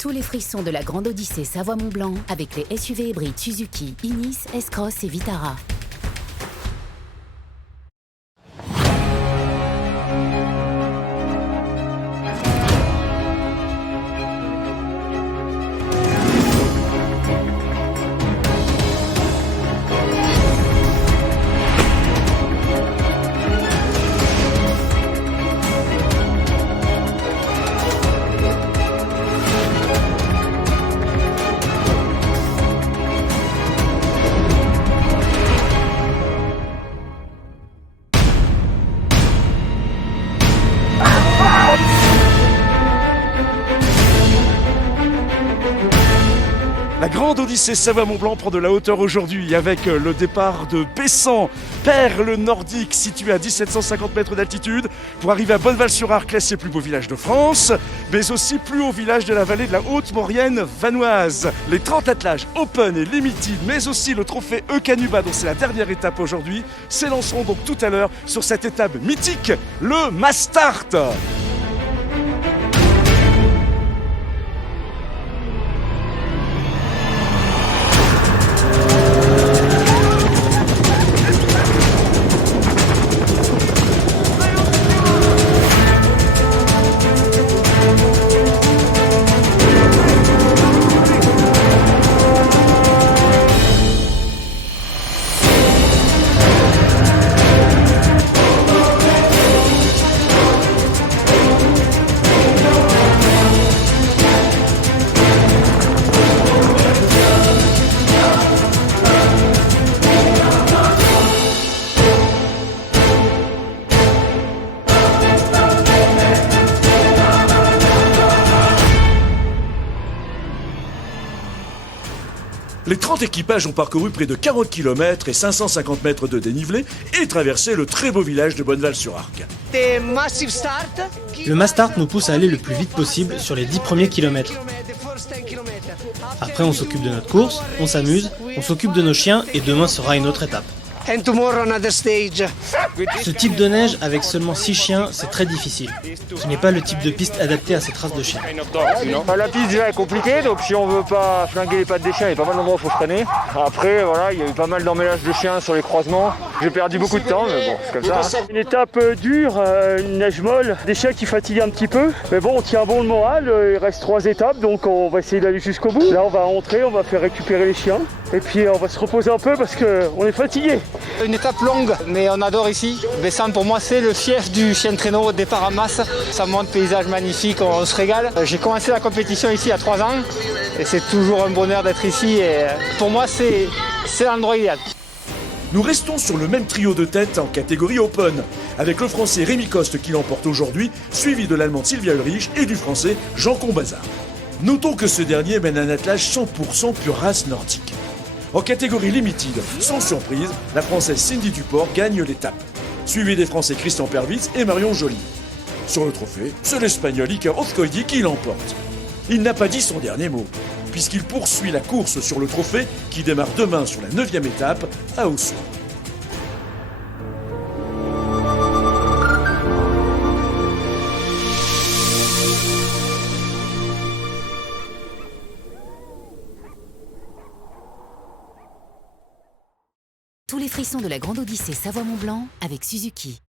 Tous les frissons de la grande Odyssée Savoie-Mont-Blanc avec les SUV hybrides Suzuki, Ignis, S-Cross et Vitara. La grande Odyssée Savoie-Mont-Blanc prend de la hauteur aujourd'hui avec le départ de Bessan, perle nordique située à 1750 mètres d'altitude pour arriver à Bonneval-sur-Arc, classé plus beau village de France, mais aussi plus haut village de la vallée de la Haute-Maurienne vanoise. Les 30 attelages Open et Limited, mais aussi le trophée Eukanuba dont c'est la dernière étape aujourd'hui, s'élanceront donc tout à l'heure sur cette étape mythique, le Mastart. Les 30 équipages ont parcouru près de 40 km et 550 mètres de dénivelé et traversé le très beau village de Bonneval-sur-Arc. Le Mastart nous pousse à aller le plus vite possible sur les 10 premiers kilomètres. Après, on s'occupe de notre course, on s'amuse, on s'occupe de nos chiens et demain sera une autre étape. Ce type de neige avec seulement 6 chiens, c'est très difficile. Ce n'est pas le type de piste adapté à cette race de chiens. La piste déjà est compliquée, donc si on veut pas flinguer les pattes des chiens, il y a pas mal d'endroits où il faut freiner. Après, voilà, il y a eu pas mal d'emmêlages de chiens sur les croisements. J'ai perdu beaucoup de temps, mais bon, c'est comme ça. Une étape dure, une neige molle, des chiens qui fatiguent un petit peu. Mais bon, on tient bon le moral, il reste 3 étapes, donc on va essayer d'aller jusqu'au bout. Là, on va rentrer, on va faire récupérer les chiens. Et puis on va se reposer un peu parce qu'on est fatigué. Une étape longue, mais on adore ici. Bessan, pour moi, c'est le fief du chien de traîneau au départ en masse. Ça montre paysage magnifique, on se régale. J'ai commencé la compétition ici il y a 3 ans et c'est toujours un bonheur d'être ici. Et pour moi, c'est l'endroit idéal. Nous restons sur le même trio de tête en catégorie Open, avec le français Rémi Coste qui l'emporte aujourd'hui, suivi de l'allemande Sylvia Ulrich et du français Jean Combazard. Notons que ce dernier mène un attelage 100% pure race nordique. En catégorie Limited, sans surprise, la française Cindy Duport gagne l'étape, suivie des français Christian Perwitz et Marion Joly. Sur le trophée, c'est l'espagnol Iker Ozcoidi qui l'emporte. Il n'a pas dit son dernier mot, puisqu'il poursuit la course sur le trophée qui démarre demain sur la 9e étape à Oslo. Tous les frissons de la grande Odyssée Savoie-Mont-Blanc avec Suzuki.